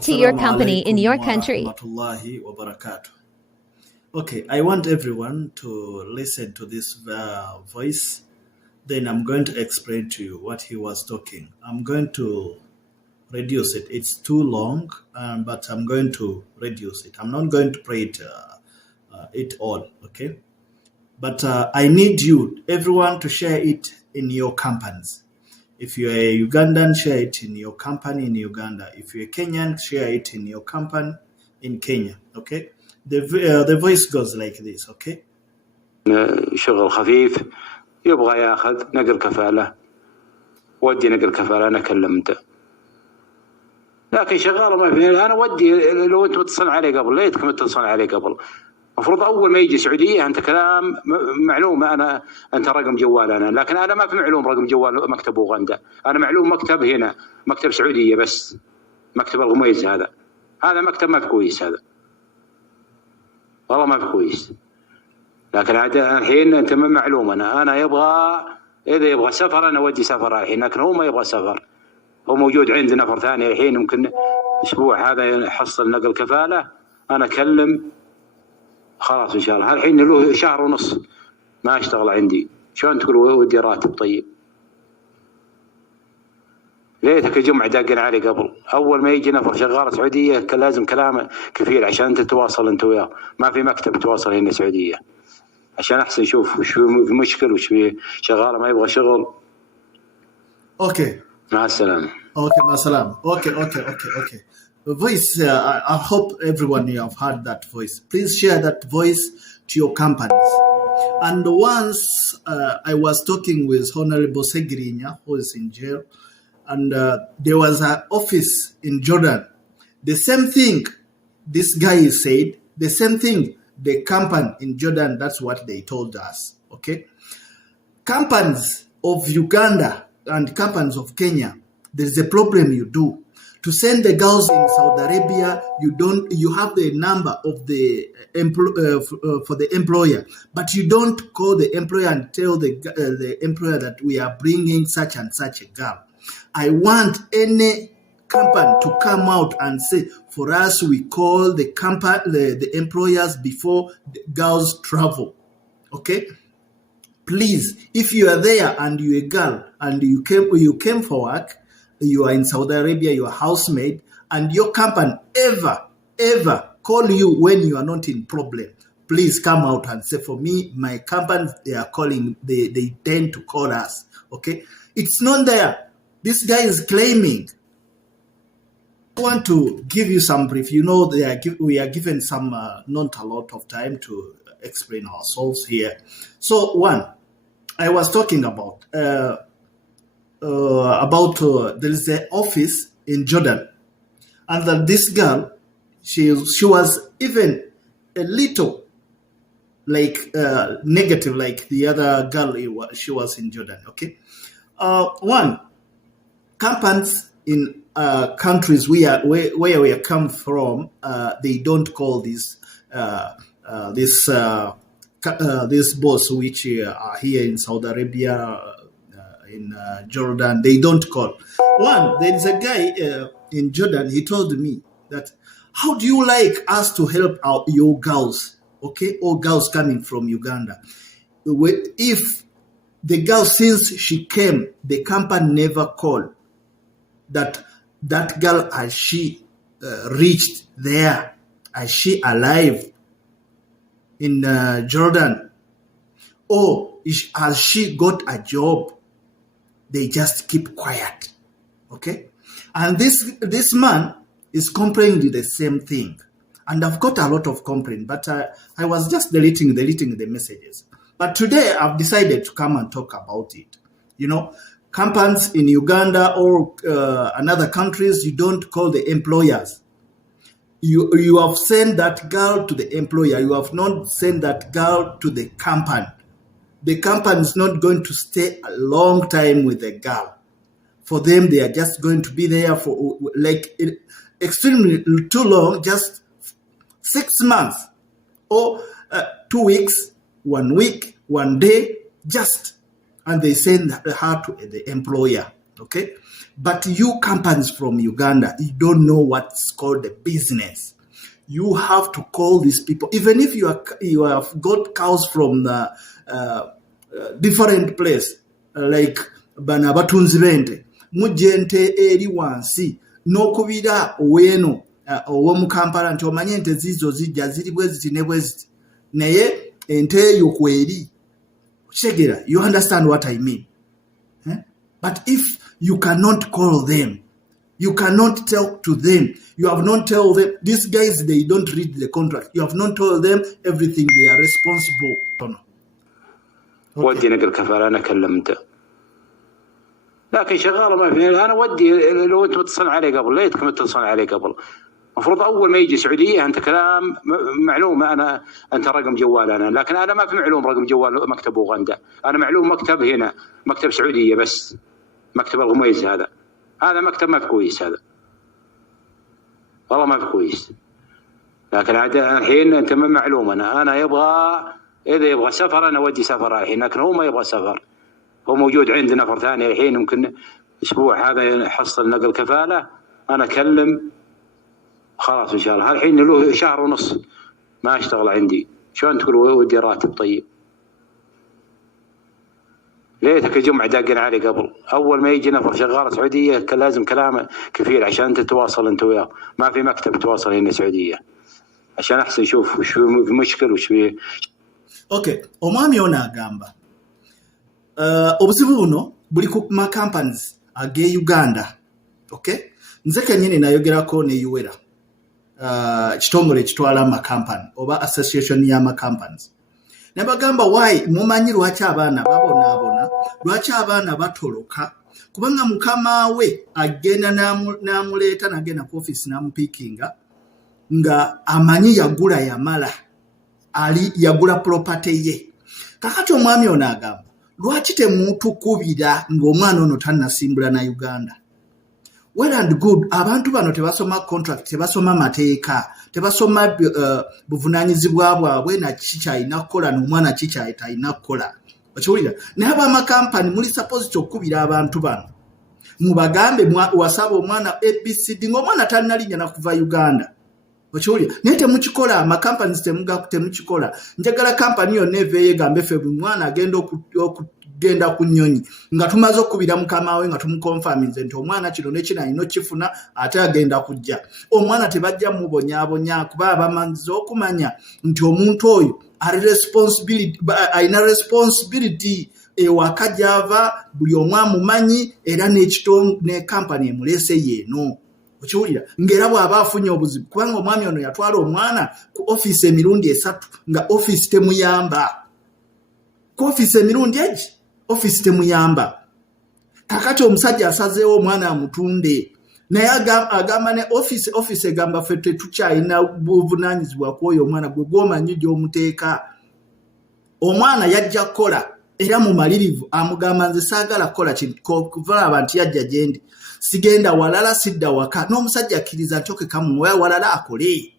it to your company in your country. Okay, I want everyone to listen to this voice. Then I'm going to explain to you what he was talking. I'm going to reduce it. It's too long, but I'm going to reduce it. I'm not going to play it all, okay? But I need you, everyone, to share it in your companies. If you're a Ugandan, share it in your company in Uganda. If you're a Kenyan, share it in your company in Kenya, okay? The voice goes like this, okay? شغل خفيف يبغى ياخذ نقل كفالة ودي نقل كفالة أنا كلمته لكن شغاله ما في أنا ودي لو أنت متصل عليه قبل ليتك متصل عليه قبل المفروض أول ما يجي سعودية أنت كلام معلوم أنت رقم جوال أنا لكن أنا ما في معلوم رقم جوال مكتب أوغندا أنا معلوم مكتب هنا مكتب سعودية بس مكتب الغميز هذا مكتب ما في كويس هذا والله ما في كويس لكن الحين أنت ما معلوم أنا يبغى إذا يبغى سفر أنا ودي سفر الحين لكن هو ما يبغى سفر هو موجود عند نفر ثاني الحين يمكن أسبوع هذا يحصل نقل كفالة أنا أكلم خلاص إن شاء الله الحين له شهر ونص ما أشتغل عندي شلون تقول ودي راتب طيب ليتك جمعة داقن علي قبل أول ما يجي نفر شغال سعودية كان لازم كلام كثير عشان أنت تتواصل أنت وياه ما في مكتب تواصل هنا سعودية عشان أحسن شوف وش في مشكل وش في شغالة ما يبغى شغل أوكي مع السلامة أوكي مع السلامة أوكي The voice, I hope everyone you have heard that voice. Please share that voice to your companies. And once I was talking with Honorable Segirinya, who is in jail, and there was an office in Jordan. The same thing this guy said, the same thing the company in Jordan, that's what they told us, okay? Companies of Uganda and companies of Kenya, there's a problem you do. To send the girls in Saudi Arabia, you have the number of the for the employer, but you don't call the employer and tell the employer that we are bringing such and such a girl. I want any company to come out and say, for us, we call the company, the employers before the girls travel. Okay? Please, if you are there and you're a girl and you came for work, you are in Saudi Arabia, you are housemaid, and your company ever call you when you are not in problem, please come out and say, for me, my company, they are calling, they tend to call us. Okay? It's not there. This guy is claiming. I want to give you some brief. You know, we are given some not a lot of time to explain ourselves here. So one, I was talking about there is an office in Jordan, and that this girl, she was even a little like negative, like the other girl she was in Jordan. Okay, one, companies in countries where we come from, they don't call this boss which are here in Saudi Arabia, in Jordan, they don't call. One, there is a guy in Jordan, he told me that, how do you like us to help out your girls, okay, or girls coming from Uganda? If the girl, since she came, the company never called that girl, has she reached there? Is she alive in Jordan? Or has she got a job? They just keep quiet, okay? And this man is complaining the same thing. And I've got a lot of complaint, but I was just deleting the messages. But today I've decided to come and talk about it. You know, companies in Uganda or another countries, you don't call the employers. You have sent that girl to the employer. You have not sent that girl to the company. The company is not going to stay a long time with the girl. For them, they are just going to be there for like extremely too long, just 6 months or 2 weeks, 1 week, 1 day, just, and they send her to the employer. Okay? But you companies from Uganda, you don't know what's called a business. You have to call these people, even if you have got cows from the different place, like bana batunzi bente mujente eri wansi n'okubira oweno owomu Kampala nti omanye ente zizo zijja ziri bweziti ne bweziti naye ente eyo kweri kitegeera. You understand what I mean? But if you cannot call them, you cannot talk to them, you have not told them, these guys, they don't read the contract, you have not told them everything, they are responsible. ودي نقل كفالة أنا كلمته لكن شغالة ما في. أنا ودي لو أنت متصل عليه قبل ليتكم متصل عليه قبل. المفروض أول ما يجي سعودية أنت كلام معلومة أنا أنت رقم جوال أنا، لكن أنا ما في معلوم رقم جوال مكتب أوغندا، أنا معلوم مكتب هنا مكتب سعودية بس، مكتب الغميز هذا مكتب ما في كويس، هذا والله ما في كويس. لكن الحين أنت من معلوم أنا يبغى إذا يبغى سفر أنا ودي سفر الحين، لكن هو ما يبغى سفر، هو موجود عند نفر ثاني الحين يمكن أسبوع هذا يحصل نقل كفالة، أنا أكلم خلاص إن شاء الله. الحين له شهر ونص ما أشتغل عندي، شلون تقول ودي راتب؟ طيب ليتك الجمعة داقين علي قبل، أول ما يجي نفر شغال سعودية كان لازم كلامه كثير عشان تتواصل أنت وياه، ما في مكتب تواصل هنا سعودية عشان أحسن نشوف وش في مشكلة وش في. Okay, omwami ono agamba obuzibu buno buli ku ma companies age Uganda. Okay, nze kenyini nayogerako ne Yuwera kitongole kitwala ma company oba association ya ma companies. Ne bagamba why mumanyi lwaki abaana babona lwaki abaana batoloka, kubanga mukama we agenda namuleeta nagenda ku office namupikinga nga amanyi yagula yamala ali yagula property ye. Kakati omwami ono agamba lwaki temutukubira ng'omwana ono tannasimbula na Uganda? Well and good, abantu bano tebasoma contract, tebasoma mateeka, tebasoma buvunaanyizibwa bwabwe na kikyalina kukola n'omwana kikyalina kukola. Okiwulira? Naye ab'amakampani muli supposed okukubira abantu bano mubagambe wasaba omwana ABCD ng'omwana talinalinnya na kuva Uganda. Okiwulira? Naye temukikola, amakampani temukikola. Njagala kampani yonna eveeyo egambe ffe buli mwana agenda okugenda ku nnyonyi nga tumaze okubira mukama we nga tumukonfaminze nti omwana kino ne kino alina okifuna ate agenda kujja. Omwana tebajja mubonyaabonya kuba bamanyiza okumanya nti omuntu oyo alina responsibility ewaka gy'ava buli omu amumanyi era ne kampani emuleese yeeno. Okiwulira? Ng'era bw'aba afunye obuzibu, kubanga omwami ono yatwala omwana ku ofiisi emirundi 3 nga ofiisi temuyamba. Ku ofiisi emirundi egi ofiisi temuyamba. Kakati omusajja asazeewo omwana amutunde, naye agamba ne ofiisi egamba ffe tetukyalina buvunaanyizibwa ku oyo omwana gwe gw'omanyi gy'omuteeka. Omwana yajja kukola era mumalirivu amugamba nze saagala kukola kintu kuvalaba nti yajja gyendi sigenda walala sidda waka, n'omusajja akkiriza nti oke kamuwe walala akole.